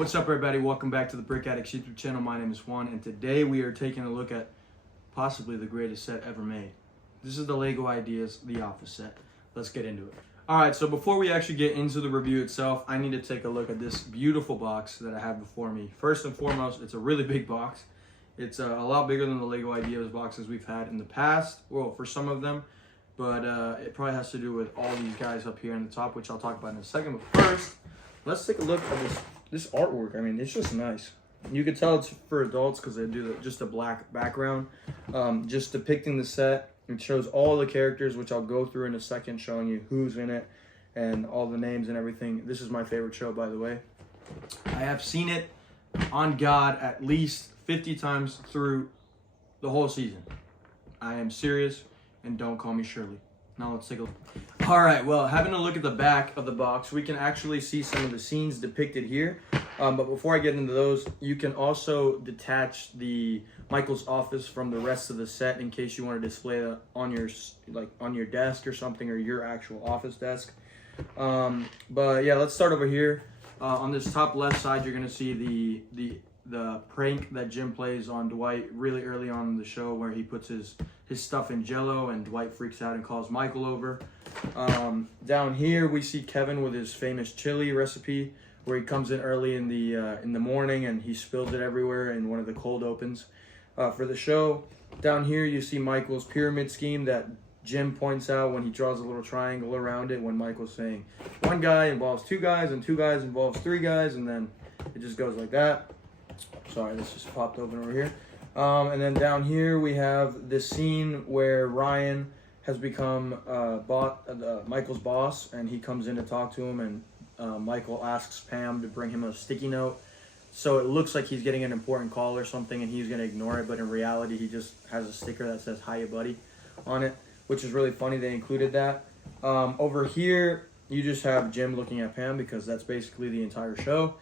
What's up, everybody? Welcome back to the Brick Addicts YouTube channel. My name is Juan, and today we are taking a look at possibly the greatest set ever made. This is the Lego Ideas The Office set. Let's get into it. Alright, so before we actually get into the review itself, I need to take a look at this beautiful box that I have before me. First and foremost, it's a really big box. It's a lot bigger than the Lego Ideas boxes we've had in the past. Well, for some of them. But it probably has to do with all these guys up here in the top, which I'll talk about in a second. But first, let's take a look at this artwork. I mean, it's just nice. You can tell it's for adults because they do just a black background, just depicting the set. It shows all the characters, which I'll go through in a second, showing you who's in it and all the names and everything. This is my favorite show, by the way. I have seen it on God at least 50 times through the whole season. I am serious, and don't call me Shirley. Now let's take a look. All right, well, having a look at the back of the box, we can actually see some of the scenes depicted here. But before I get into those, you can also detach the Michael's office from the rest of the set in case you want to display it on your desk or something, or your actual office desk. But yeah, let's start over here. On this top left side, you're gonna see the prank that Jim plays on Dwight really early on in the show, where he puts his stuff in Jello and Dwight freaks out and calls Michael over. Down here we see Kevin with his famous chili recipe, where he comes in early in the morning and he spills it everywhere in one of the cold opens for the show. Down here you see Michael's pyramid scheme that Jim points out when he draws a little triangle around it, when Michael's saying one guy involves two guys and two guys involves three guys, and then it just goes like that. Sorry, this just popped open over here. And then down here we have this scene where Ryan has become Michael's boss, and he comes in to talk to him, and Michael asks Pam to bring him a sticky note. So it looks like he's getting an important call or something, and he's going to ignore it, but in reality he just has a sticker that says "Hiya, buddy" on it, which is really funny. They included that. Over here you just have Jim looking at Pam, because that's basically the entire show.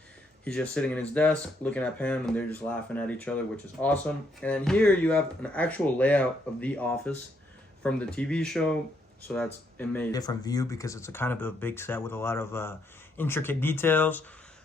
He's just sitting in his desk looking at Pam, and they're just laughing at each other, which is awesome. And then here you have an actual layout of the office from the TV show. So that's amazing. Different view, because it's a kind of a big set with a lot of intricate details.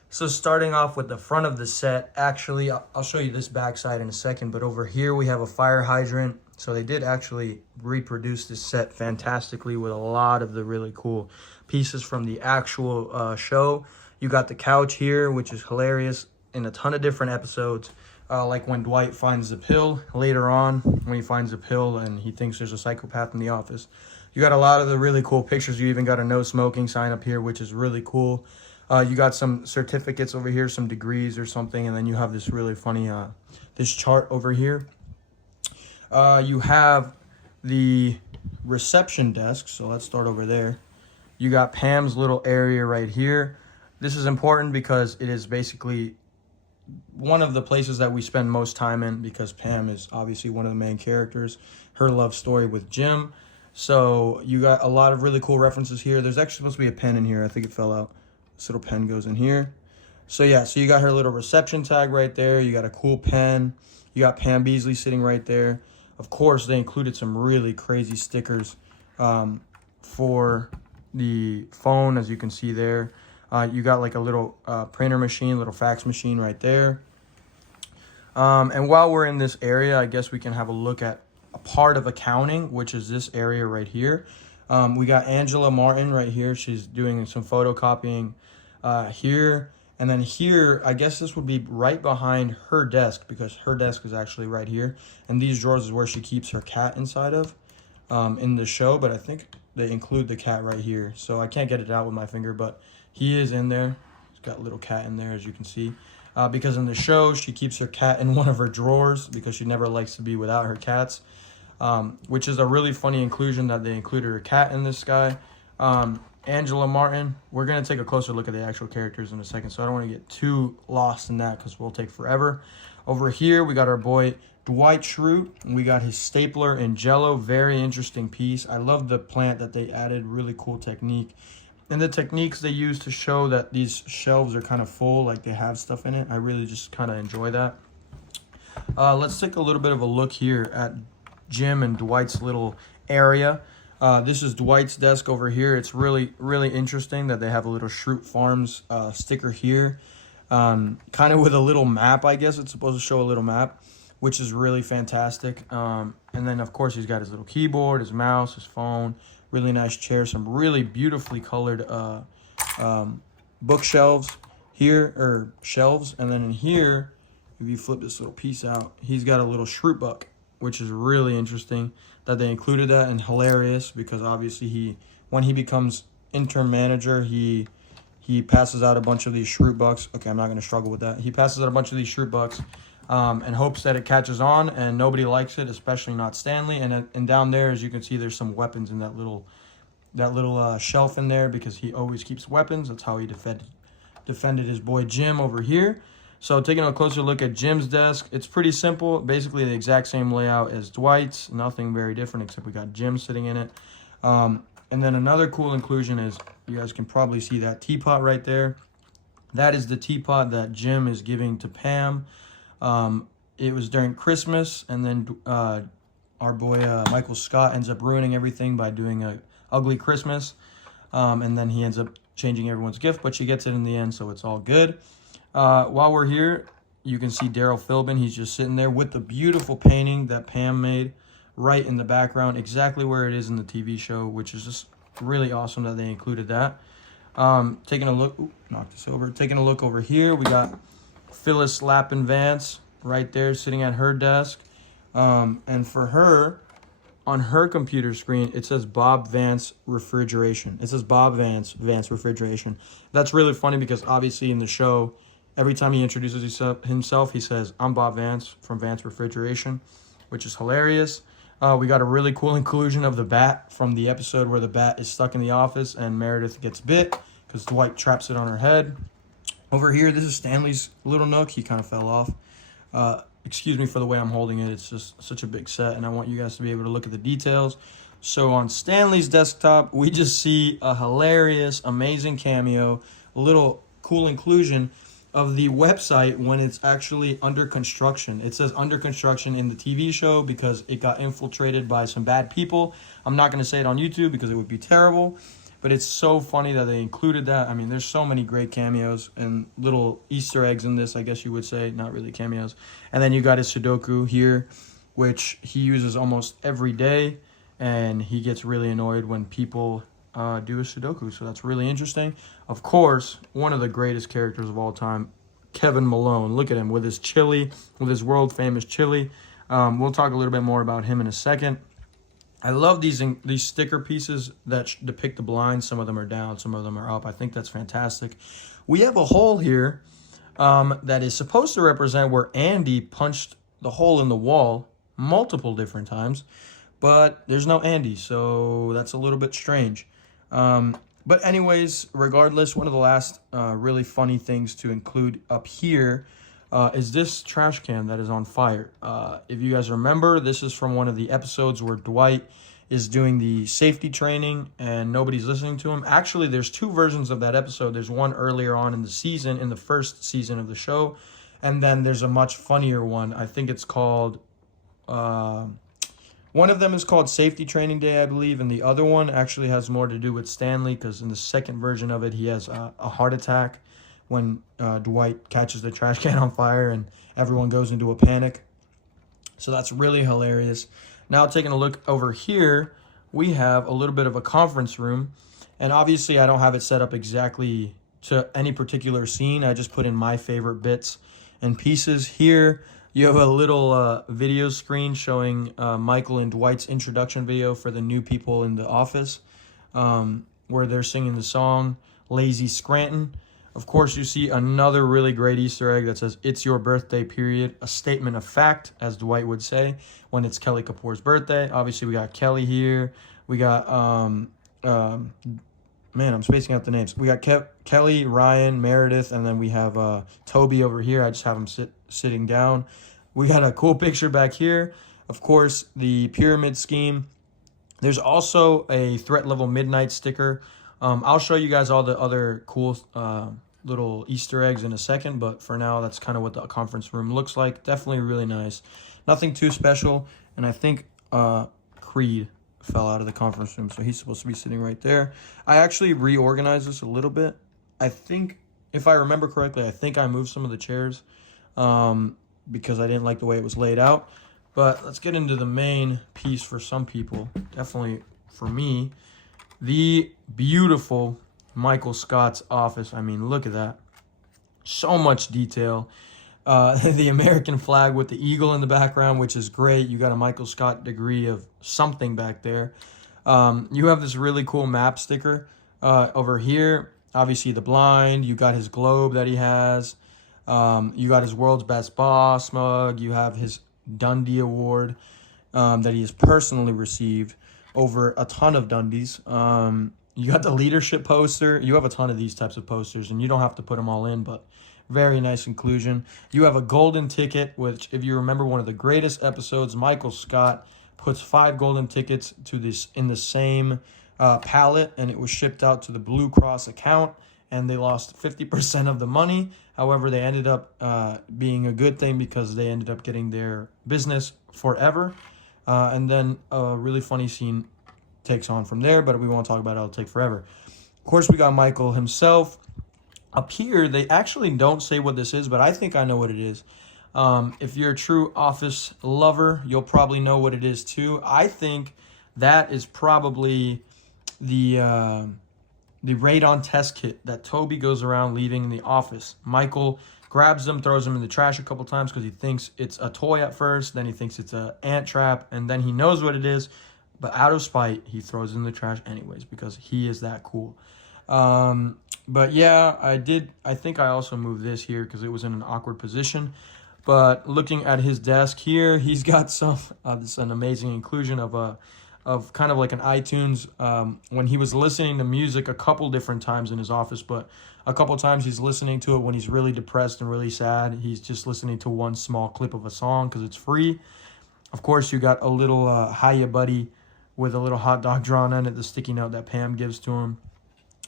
So starting off with the front of the set, actually, I'll show you this backside in a second, but over here we have a fire hydrant. So they did actually reproduce this set fantastically with a lot of the really cool pieces from the actual show. You got the couch here, which is hilarious in a ton of different episodes. Like when Dwight finds the pill later on, when he finds the pill and he thinks there's a psychopath in the office. You got a lot of the really cool pictures. You even got a no smoking sign up here, which is really cool. You got some certificates over here, some degrees or something. And then you have this really funny, this chart over here. You have the reception desk. So let's start over there. You got Pam's little area right here. This is important because it is basically one of the places that we spend most time in, because Pam is obviously one of the main characters, her love story with Jim. So you got a lot of really cool references here. There's actually supposed to be a pen in here. I think it fell out. This little pen goes in here. So yeah, so you got her little reception tag right there. You got a cool pen. You got Pam Beasley sitting right there. Of course, they included some really crazy stickers for the phone, as you can see there. You got like a little printer machine, little fax machine right there. And while we're in this area, I guess we can have a look at a part of accounting, which is this area right here. We got Angela Martin right here. She's doing some photocopying here. And then here, I guess this would be right behind her desk, because her desk is actually right here. And these drawers is where she keeps her cat inside of in the show. But I think they include the cat right here. So I can't get it out with my finger, but he is in there. He's got a little cat in there, as you can see. Because in the show, she keeps her cat in one of her drawers because she never likes to be without her cats. Which is a really funny inclusion that they included her cat in this guy. Angela Martin. We're going to take a closer look at the actual characters in a second, so I don't want to get too lost in that because we'll take forever. Over here, we got our boy Dwight Schrute. We got his stapler in Jello. Very interesting piece. I love the plant that they added. Really cool technique. And the techniques they use to show that these shelves are kind of full, like they have stuff in it. I really just kind of enjoy that. Let's take a little bit of a look here at Jim and Dwight's little area. This is Dwight's desk over here. It's really, really interesting that they have a little Schrute Farms sticker here. kind of with a little map, I guess. It's supposed to show a little map, which is really fantastic. And then, of course, he's got his little keyboard, his mouse, his phone, really nice chair, some really beautifully colored bookshelves here, or shelves. And then in here, if you flip this little piece out, he's got a little shroot buck, which is really interesting that they included that, and hilarious because obviously when he becomes interim manager, he passes out a bunch of these shroot bucks. Okay, I'm not going to struggle with that. He passes out a bunch of these shroot bucks and hopes that it catches on, and nobody likes it, especially not Stanley. And down there, as you can see, there's some weapons in that little shelf in there because he always keeps weapons. That's how he defended his boy Jim over here. So taking a closer look at Jim's desk, it's pretty simple. Basically the exact same layout as Dwight's. Nothing very different except we got Jim sitting in it. And then another cool inclusion is, you guys can probably see that teapot right there. That is the teapot that Jim is giving to Pam. It was during Christmas, and then our boy Michael Scott ends up ruining everything by doing a ugly Christmas. And then he ends up changing everyone's gift, but she gets it in the end, so it's all good. While we're here, you can see Daryl Philbin. He's just sitting there with the beautiful painting that Pam made right in the background, exactly where it is in the TV show, which is just really awesome that they included that. Taking a look, knock this over. Taking a look over here, we got Phyllis Lappin Vance right there sitting at her desk. And for her, on her computer screen, it says Bob Vance Refrigeration. It says Bob Vance Refrigeration. That's really funny because obviously in the show, every time he introduces himself, he says, "I'm Bob Vance from Vance Refrigeration," which is hilarious. We got a really cool inclusion of the bat from the episode where the bat is stuck in the office and Meredith gets bit because Dwight traps it on her head. Over here, this is Stanley's little nook. He kind of fell off. Excuse me for the way I'm holding it. It's just such a big set, and I want you guys to be able to look at the details. So on Stanley's desktop, we just see a hilarious, amazing cameo, a little cool inclusion of the website when it's actually under construction. It says under construction in the TV show because it got infiltrated by some bad people. I'm not going to say it on YouTube because it would be terrible, but it's so funny that they included that. I mean, there's so many great cameos and little Easter eggs in this, I guess you would say. Not really cameos. And then you got his Sudoku here, which he uses almost every day, and he gets really annoyed when people do a Sudoku. So that's really interesting. Of course, one of the greatest characters of all time, Kevin Malone. Look at him with his chili, with his world-famous chili. We'll talk a little bit more about him in a second. I love these sticker pieces that depict the blinds. Some of them are down, some of them are up. I think that's fantastic. We have a hole here that is supposed to represent where Andy punched the hole in the wall multiple different times, but there's no Andy, so that's a little bit strange. But anyways, regardless, one of the last really funny things to include up here is this trash can that is on fire. If you guys remember, this is from one of the episodes where Dwight is doing the safety training and nobody's listening to him. Actually, there's two versions of that episode. There's one earlier on in the season, in the first season of the show, and then there's a much funnier one. I think it's called... one of them is called Safety Training Day, I believe, and the other one actually has more to do with Stanley because in the second version of it, he has a heart attack when Dwight catches the trash can on fire and everyone goes into a panic. So that's really hilarious. Now taking a look over here, we have a little bit of a conference room. And obviously I don't have it set up exactly to any particular scene. I just put in my favorite bits and pieces. Here you have a little video screen showing Michael and Dwight's introduction video for the new people in the office, where they're singing the song Lazy Scranton. Of course, you see another really great Easter egg that says, "It's your birthday, period." A statement of fact, as Dwight would say, when it's Kelly Kapoor's birthday. Obviously, we got Kelly here. We got, man, I'm spacing out the names. We got Kelly, Ryan, Meredith, and then we have Toby over here. I just have him sitting down. We got a cool picture back here. Of course, the pyramid scheme. There's also a threat level midnight sticker. I'll show you guys all the other cool little Easter eggs in a second, but for now, that's kind of what the conference room looks like. Definitely really nice. Nothing too special, and I think Creed fell out of the conference room, so he's supposed to be sitting right there. I actually reorganized this a little bit. I think if I remember correctly, I think I moved some of the chairs because I didn't like the way it was laid out. But let's get into the main piece for some people. Definitely for me, the beautiful Michael Scott's office. I mean, look at that. So much detail. The American flag with the eagle in the background, which is great. You got a Michael Scott degree of something back there. You have this really cool map sticker over here. Obviously, the blind. You got his globe that he has. You got his World's Best Boss mug. You have his Dundee Award that he has personally received over a ton of Dundies. You got the leadership poster. You have a ton of these types of posters, and you don't have to put them all in, but very nice inclusion. You have a golden ticket, which, if you remember one of the greatest episodes, Michael Scott puts 5 golden tickets to this in the same pallet, and it was shipped out to the Blue Cross account, and they lost 50% of the money. However, they ended up being a good thing because they ended up getting their business forever. And then a really funny scene takes on from there, but we won't talk about it. It'll take forever. Of course, we got Michael himself. Up here, they actually don't say what this is, but I think I know what it is. If you're a true Office lover, you'll probably know what it is too. I think that is probably the radon test kit that Toby goes around leaving in the office. Michael grabs them, throws them in the trash a couple times because he thinks it's a toy at first, then he thinks it's an ant trap, and then he knows what it is, but out of spite, he throws it in the trash anyways because he is that cool. But yeah, I think I also moved this here because it was in an awkward position. But looking at his desk here, he's got some, this is an amazing inclusion of kind of like an iTunes, when he was listening to music a couple different times in his office, but a couple times he's listening to it when he's really depressed and really sad. He's just listening to one small clip of a song because it's free. Of course, you got a little hiya buddy with a little hot dog drawn on it, the sticky note that Pam gives to him.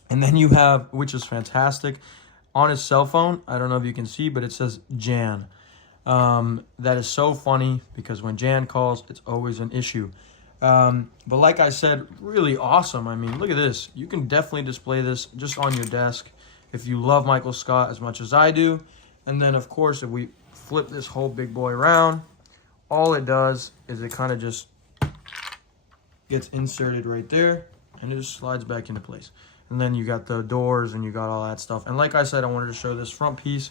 And then you have, which is fantastic, on his cell phone, I don't know if you can see, but it says Jan. That is so funny because when Jan calls, it's always an issue. But like I said, really awesome. I mean, look at this. You can definitely display this just on your desk if you love Michael Scott as much as I do. And then, of course, if we flip this whole big boy around, all it does is it kind of just gets inserted right there, and it just slides back into place. And then you got the doors, and you got all that stuff. And like I said, I wanted to show this front piece.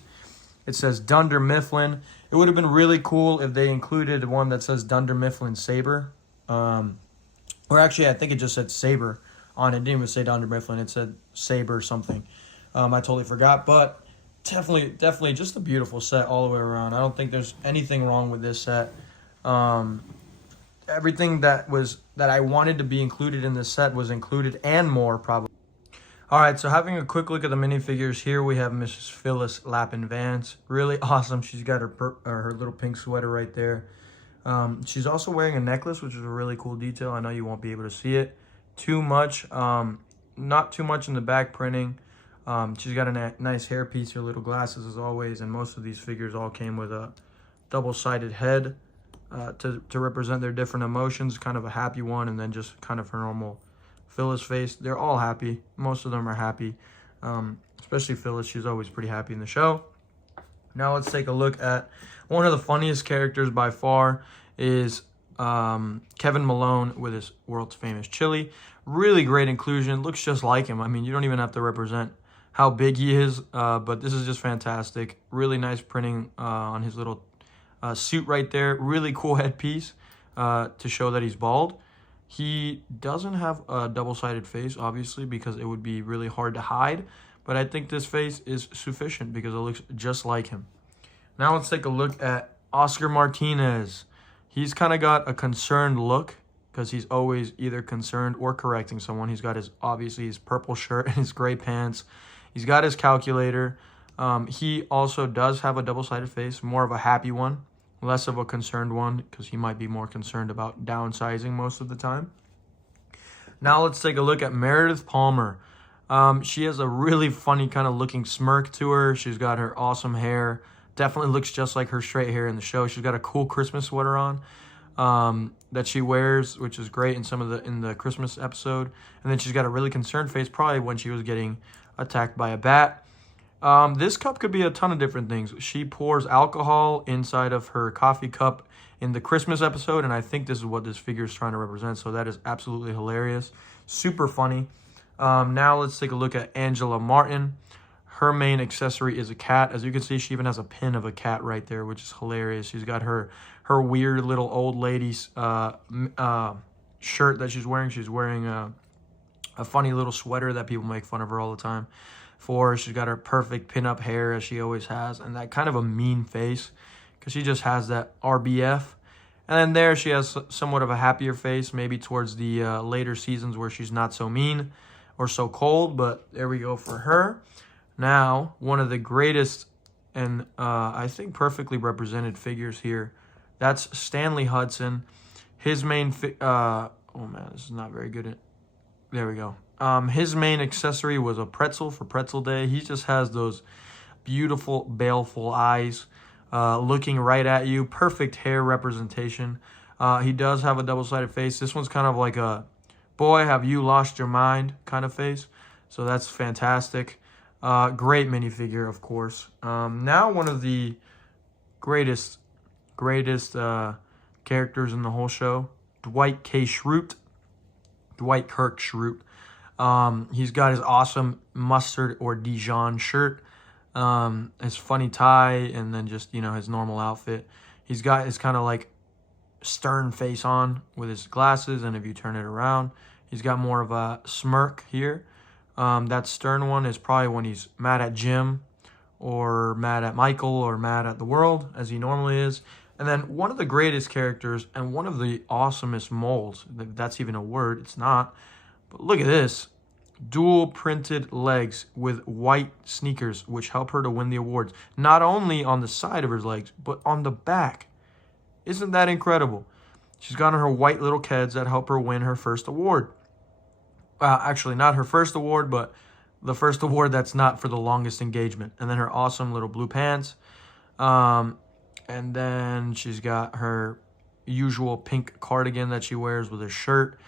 It says Dunder Mifflin. It would have been really cool if they included one that says Dunder Mifflin Saber. Or actually, I think it just said Saber on it. It didn't even say Dunder Mifflin. It said Saber something. I totally forgot. But definitely just a beautiful set all the way around. I don't think there's anything wrong with this set. Everything that I wanted to be included in this set was included and more probably. All right, so having a quick look at the minifigures here, we have Mrs. Phyllis Lappin Vance. Really awesome. She's got her little pink sweater right there. She's also wearing a necklace, which is a really cool detail. I know you won't be able to see it too much. Not too much in the back printing. She's got a nice hairpiece, her little glasses as always, and most of these figures all came with a double-sided head to represent their different emotions, kind of a happy one, and then just kind of her normal Phyllis face. They're all happy. Most of them are happy, especially Phyllis. She's always pretty happy in the show. Now let's take a look at one of the funniest characters by far is Kevin Malone with his world's famous chili. Really great inclusion. Looks just like him. I mean, you don't even have to represent how big he is, but this is just fantastic. Really nice printing on his little suit right there. Really cool headpiece to show that he's bald. He doesn't have a double-sided face, obviously, because it would be really hard to hide. But I think this face is sufficient because it looks just like him. Now let's take a look at Oscar Martinez. He's kind of got a concerned look because he's always either concerned or correcting someone. He's got obviously his purple shirt and his gray pants. He's got his calculator. He also does have a double-sided face, more of a happy one. Less of a concerned one because he might be more concerned about downsizing most of the time. Now let's take a look at Meredith Palmer. She has a really funny kind of looking smirk to her. She's got her awesome hair. Definitely looks just like her straight hair in the show. She's got a cool Christmas sweater on that she wears, which is great in the Christmas episode. And then she's got a really concerned face, probably when she was getting attacked by a bat. This cup could be a ton of different things. She pours alcohol inside of her coffee cup in the Christmas episode, and I think this is what this figure is trying to represent, so that is absolutely hilarious. Super funny. Now let's take a look at Angela Martin. Her main accessory is a cat. As you can see, she even has a pin of a cat right there, which is hilarious. She's got her weird little old lady's shirt that she's wearing. She's wearing a funny little sweater that people make fun of her all the time for. She's got her perfect pin-up hair, as she always has, and that kind of a mean face because she just has that RBF. And then there she has somewhat of a happier face, maybe towards the later seasons where she's not so mean or so cold, but there we go for her. Now, one of the greatest and I think perfectly represented figures here, that's Stanley Hudson. His main, oh man, this is not very good. There we go. His main accessory was a pretzel for Pretzel Day. He just has those beautiful, baleful eyes looking right at you. Perfect hair representation. He does have a double-sided face. This one's kind of like a, boy, have you lost your mind kind of face. So that's fantastic. Great minifigure, of course. Now one of the greatest characters in the whole show, Dwight Kirk Schrute. He's got his awesome mustard or Dijon shirt, his funny tie, and then just, his normal outfit. He's got his kind of like stern face on with his glasses, and if you turn it around, he's got more of a smirk here. That stern one is probably when he's mad at Jim or mad at Michael or mad at the world, as he normally is. And then one of the greatest characters and one of the awesomest molds, if that's even a word, it's not. But look at this. Dual printed legs with white sneakers, which help her to win the awards. Not only on the side of her legs, but on the back. Isn't that incredible? She's got on her white little keds that help her win her first award. Actually, not her first award, but the first award that's not for the longest engagement. And then her awesome little blue pants. And then she's got her usual pink cardigan that she wears with her shirt.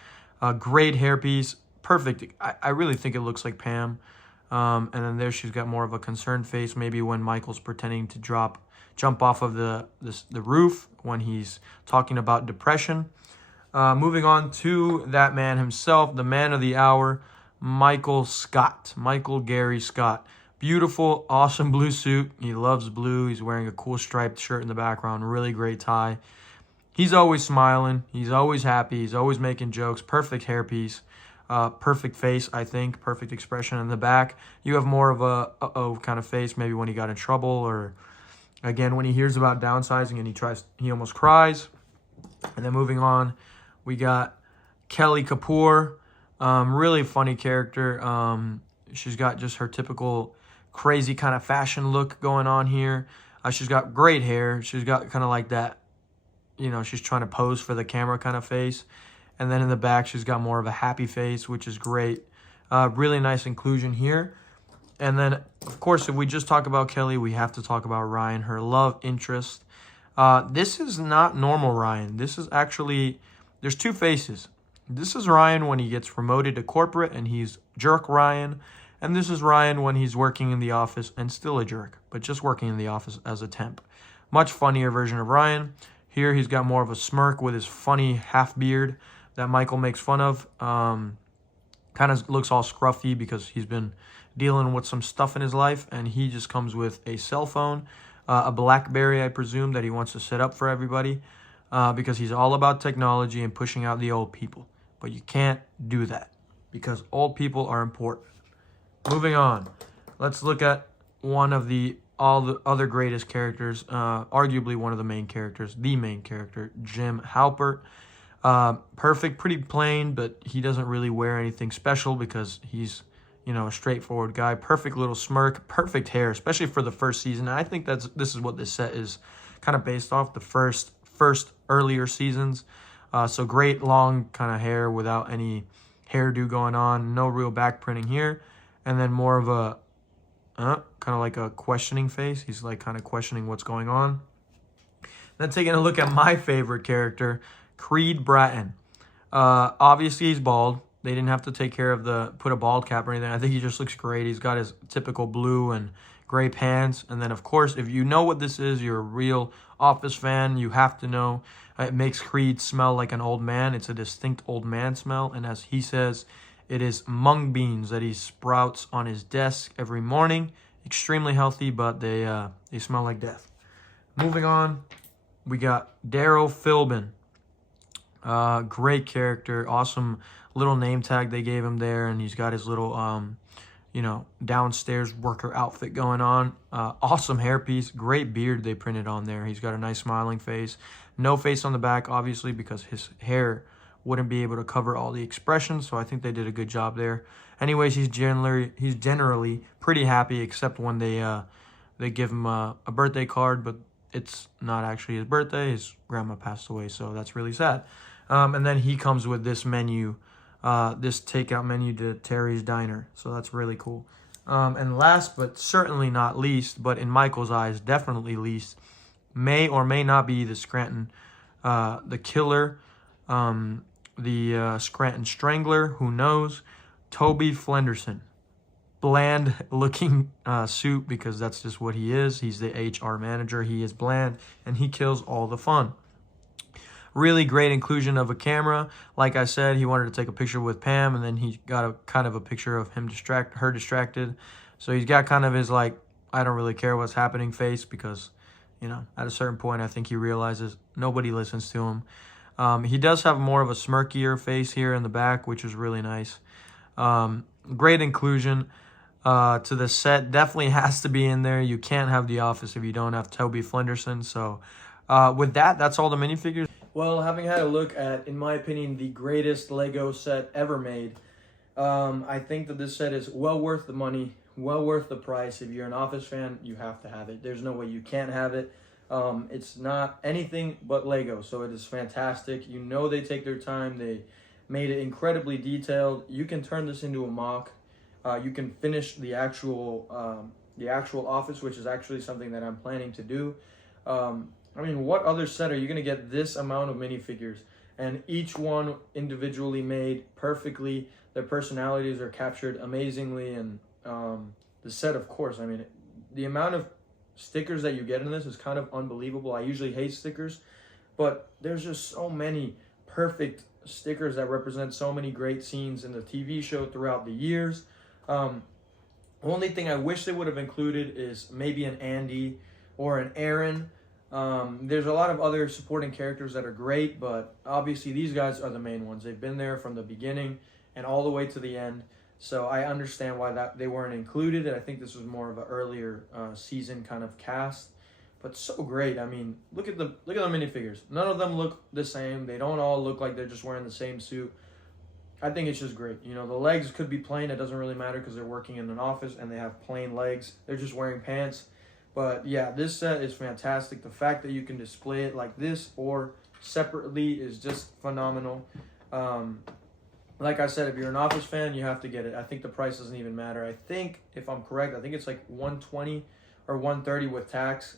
Great hairpiece. Perfect. I really think it looks like Pam. And then there she's got more of a concerned face, maybe when Michael's pretending to jump off of the roof when he's talking about depression. Moving on to that man himself, the man of the hour, Michael Gary Scott. Beautiful, awesome blue suit. He loves blue. He's wearing a cool striped shirt in the background. Really great tie. He's always smiling. He's always happy. He's always making jokes. Perfect hairpiece. Perfect face, I think. Perfect expression in the back. You have more of a uh-oh kind of face, maybe when he got in trouble, or again when he hears about downsizing and he almost cries. And then moving on, we got Kelly Kapoor. Really funny character. She's got just her typical crazy kind of fashion look going on here. She's got great hair. She's got kind of like that, she's trying to pose for the camera kind of face. And then in the back, she's got more of a happy face, which is great. Really nice inclusion here. And then, of course, if we just talk about Kelly, we have to talk about Ryan, her love interest. This is not normal Ryan. This is actually, there's two faces. This is Ryan when he gets promoted to corporate and he's jerk Ryan. And this is Ryan when he's working in the office and still a jerk, but just working in the office as a temp. Much funnier version of Ryan. Here he's got more of a smirk with his funny half beard that Michael makes fun of. Kind of looks all scruffy because he's been dealing with some stuff in his life, and he just comes with a cell phone, a BlackBerry, I presume, that he wants to set up for everybody because he's all about technology and pushing out the old people. But you can't do that because old people are important. Moving on, let's look at all the other greatest characters, arguably one of the main characters, Jim Halpert. Perfect, pretty plain, but he doesn't really wear anything special because he's, a straightforward guy. Perfect little smirk, perfect hair, especially for the first season. And I think this is what this set is kind of based off, the first earlier seasons. So great long kind of hair without any hairdo going on. No real back printing here. And then more of a kind of like a questioning face. He's like kind of questioning what's going on. Then taking a look at my favorite character, Creed Bratton. Obviously he's bald. They didn't have to put a bald cap or anything. I think he just looks great. He's got his typical blue and gray pants. And then, of course, if you know what this is, you're a real Office fan, you have to know it makes Creed smell like an old man. It's a distinct old man smell. And as he says, it is mung beans that he sprouts on his desk every morning. Extremely healthy, but they smell like death. Moving on, we got Daryl Philbin. Great character, awesome little name tag they gave him there, and he's got his little, downstairs worker outfit going on. Awesome hairpiece, great beard they printed on there. He's got a nice smiling face. No face on the back, obviously, because his hair wouldn't be able to cover all the expressions, so I think they did a good job there. Anyways, he's generally pretty happy, except when they give him a birthday card, but it's not actually his birthday. His grandma passed away, so that's really sad. And then he comes with this menu, this takeout menu to Terry's Diner, so that's really cool. And last but certainly not least, but in Michael's eyes, definitely least, may or may not be the Scranton, the Killer, the Scranton Strangler, who knows, Toby Flenderson. Bland looking suit, because that's just what he is. He's the HR manager. He is bland, and he kills all the fun. Really great inclusion of a camera. Like I said, he wanted to take a picture with Pam, and then he got a kind of a picture of him her distracted. So he's got kind of his like, I don't really care what's happening face, because, at a certain point, I think he realizes nobody listens to him. He does have more of a smirkier face here in the back, which is really nice. Great inclusion to the set. Definitely has to be in there. You can't have The Office if you don't have Toby Flenderson. So with that, that's all the minifigures. Well, having had a look at, in my opinion, the greatest Lego set ever made, I think that this set is well worth the money, well worth the price. If you're an Office fan, you have to have it. There's no way you can't have it. It's not anything but Lego, so it is fantastic. They take their time. They made it incredibly detailed. You can turn this into a mock. You can finish the actual office, which is actually something that I'm planning to do. What other set are you going to get this amount of minifigures? And each one individually made perfectly. Their personalities are captured amazingly. And the set, of course, the amount of stickers that you get in this is kind of unbelievable. I usually hate stickers, but there's just so many perfect stickers that represent so many great scenes in the TV show throughout the years. Only thing I wish they would have included is maybe an Andy or an Aaron. There's a lot of other supporting characters that are great, but obviously these guys are the main ones. They've been there from the beginning and all the way to the end. So I understand why they weren't included, and I think this was more of an earlier season kind of cast. But so great. Look at the minifigures. None of them look the same. They don't all look like they're just wearing the same suit. I think it's just great. The legs could be plain. It doesn't really matter because they're working in an office and they have plain legs. They're just wearing pants. But yeah, this set is fantastic. The fact that you can display it like this or separately is just phenomenal. Like I said, if you're an Office fan, you have to get it. I think the price doesn't even matter. I think, if I'm correct, I think it's like $120 or $130 with tax.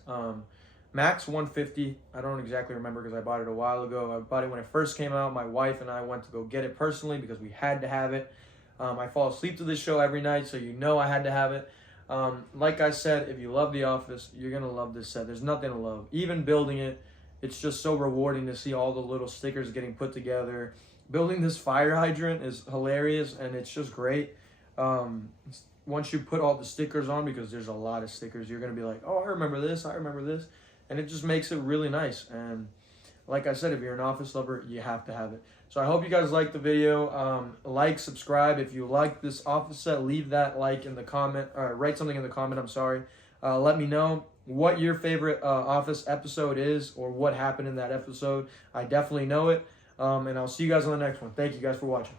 Max $150. I don't exactly remember because I bought it a while ago. I bought it when it first came out. My wife and I went to go get it personally because we had to have it. I fall asleep to this show every night, so I had to have it. Like I said, if you love The Office, you're going to love this set. There's nothing to love. Even building it, it's just so rewarding to see all the little stickers getting put together. Building this fire hydrant is hilarious, and it's just great. Once you put all the stickers on, because there's a lot of stickers, you're going to be like, oh, I remember this. And it just makes it really nice. And like I said, if you're an Office lover, you have to have it. So I hope you guys liked the video. Like, subscribe. If you like this Office set, leave that like in the comment, or write something in the comment, let me know what your favorite Office episode is, or what happened in that episode. I definitely know it. And I'll see you guys on the next one. Thank you guys for watching.